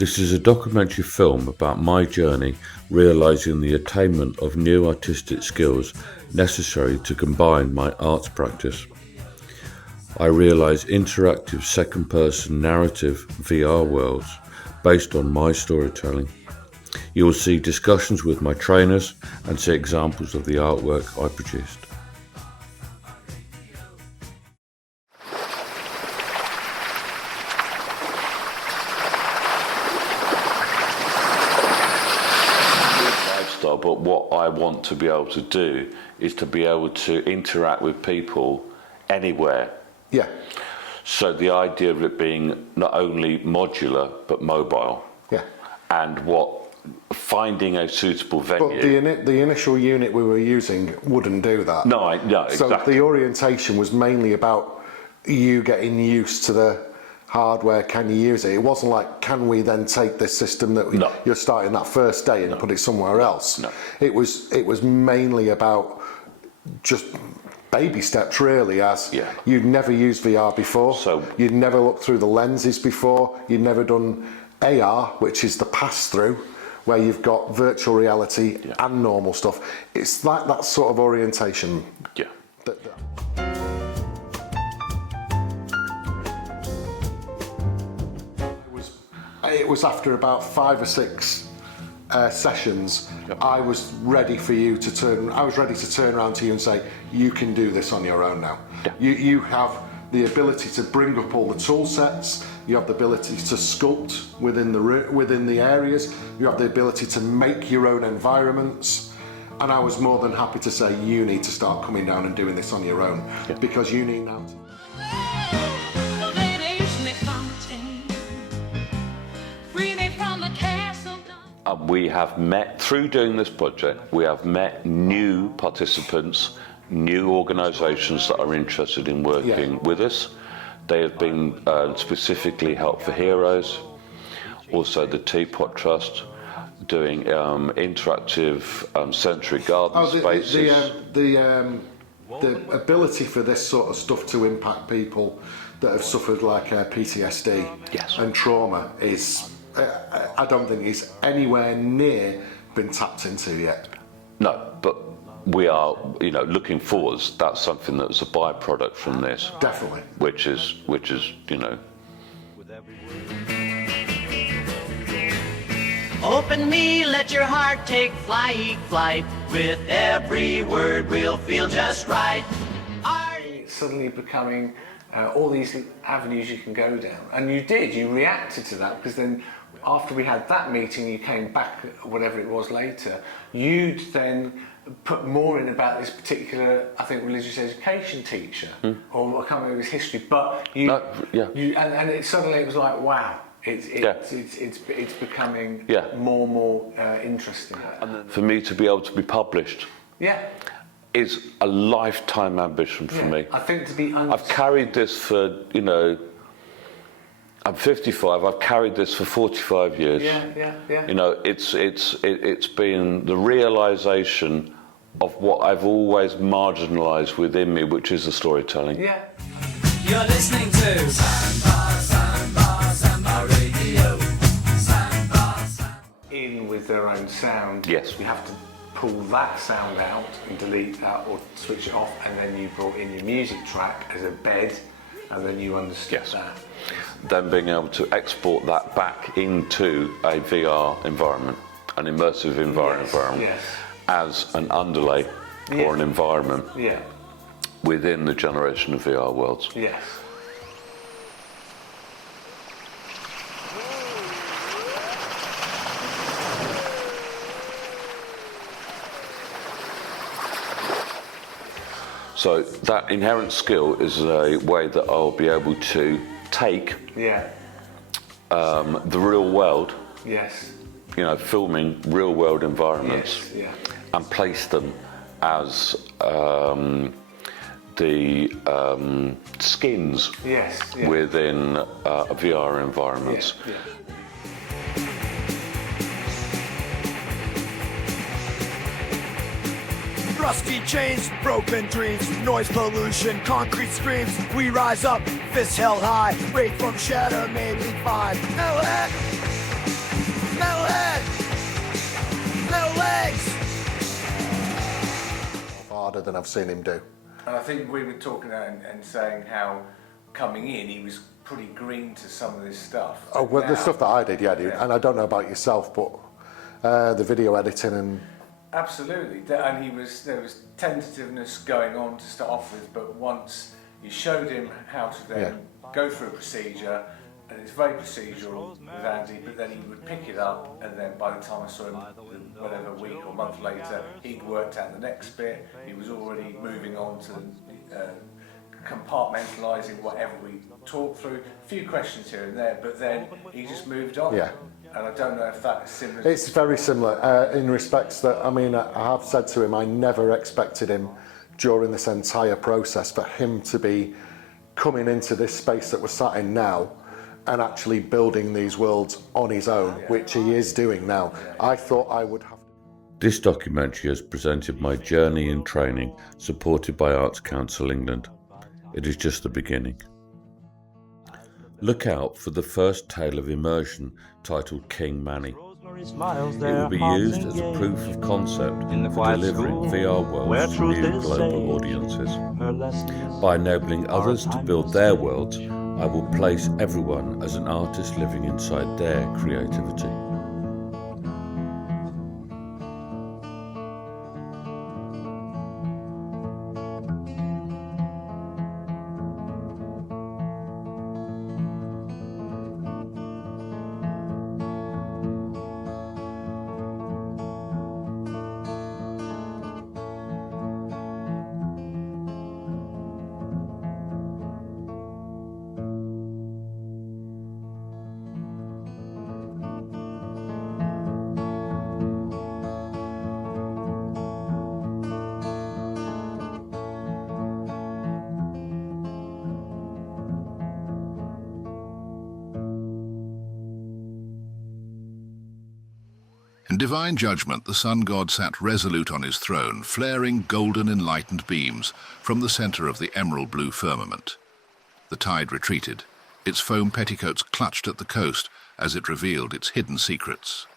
This is a documentary film about my journey realising the attainment of new artistic skills necessary to combine my arts practice. I realise interactive second-person narrative VR worlds based on my storytelling. You will see discussions with my trainers and see examples of the artwork I produced. But what I want to be able to do is to be able to interact with people anywhere. Yeah. So the idea of it being not only modular but mobile. Yeah. And finding a suitable venue. But the initial unit we were using wouldn't do that. No, exactly. So the orientation was mainly about you getting used to the hardware. Can you use it? It wasn't like, can we then take this system that you're starting that first day and put it somewhere else? No. It was mainly about just baby steps, really, as you'd never used VR before, so you'd never looked through the lenses before, you'd never done AR, which is the pass-through, where you've got virtual reality and normal stuff. It's like that sort of orientation. Yeah. It was after about 5 or 6 sessions, I was ready to turn around to you and say, you can do this on your own now. Yeah. You have the ability to bring up all the tool sets, you have the ability to sculpt within the areas, you have the ability to make your own environments, and I was more than happy to say, you need to start coming down and doing this on your own, because you need now to... We have met, through doing this project, we have met new participants, new organisations that are interested in working with us. They have been specifically Help for Heroes, also the Teapot Trust, doing interactive sensory garden spaces. The ability for this sort of stuff to impact people that have suffered like PTSD and trauma is... I don't think it's anywhere near been tapped into yet. No, but we are, looking forwards. That's something that's a byproduct from this. Definitely. Which is, Open me, let your heart take flight. With every word we'll feel just right. It's suddenly becoming all these avenues you can go down. And you reacted to that, because then after we had that meeting, you came back, whatever it was later, you'd then put more in about this particular, I think, religious education teacher, or I can't remember his history, but and it suddenly it was like, wow, it's becoming more and more interesting. For me to be able to be published is a lifetime ambition for me. I think to be I've carried this for, I'm 55, I've carried this for 45 years. It's been the realisation of what I've always marginalised within me, which is the storytelling. Yeah. You're listening to Samba Radio. In with their own sound. Yes. You have to pull that sound out and delete that or switch it off, and then you brought in your music track as a bed, and then you understood that. Then being able to export that back into a VR environment, an immersive environment, as an underlay or an environment within the generation of VR worlds. Yes. So that inherent skill is a way that I'll be able to take the real world, filming real world environments, and place them as the skins within VR environments. Rusty chains, broken dreams, noise pollution, concrete screams. We rise up, fists held high, raid from shadow, maybe find. Metalhead! Metal legs! Harder than I've seen him do. And I think we were talking and saying how coming in he was pretty green to some of this stuff. Oh, well, the Now- stuff that I did, yeah, dude. Yeah. And I don't know about yourself, but the video editing and Absolutely, and there was tentativeness going on to start off with, but once you showed him how to then go through a procedure, and it's very procedural with Andy, but then he would pick it up, and then by the time I saw him, whatever, week or month later, he'd worked out the next bit, he was already moving on to compartmentalising whatever we talked through, a few questions here and there, but then he just moved on. Yeah. And I don't know if that's similar. it's very similar in respects that, I mean, I have said to him, I never expected him during this entire process for him to be coming into this space that we're sat in now and actually building these worlds on his own, which he is doing now. I thought I would have. This documentary has presented my journey in training, supported by Arts Council England. It is just the beginning. Look out for the first tale of Immersion, titled King Manny. It will be used as a proof of concept for delivering VR worlds to new global audiences. By enabling others to build their worlds, I will place everyone as an artist living inside their creativity. In divine judgment, the sun god sat resolute on his throne, flaring golden enlightened beams from the centre of the emerald blue firmament. The tide retreated. Its foam petticoats clutched at the coast as it revealed its hidden secrets.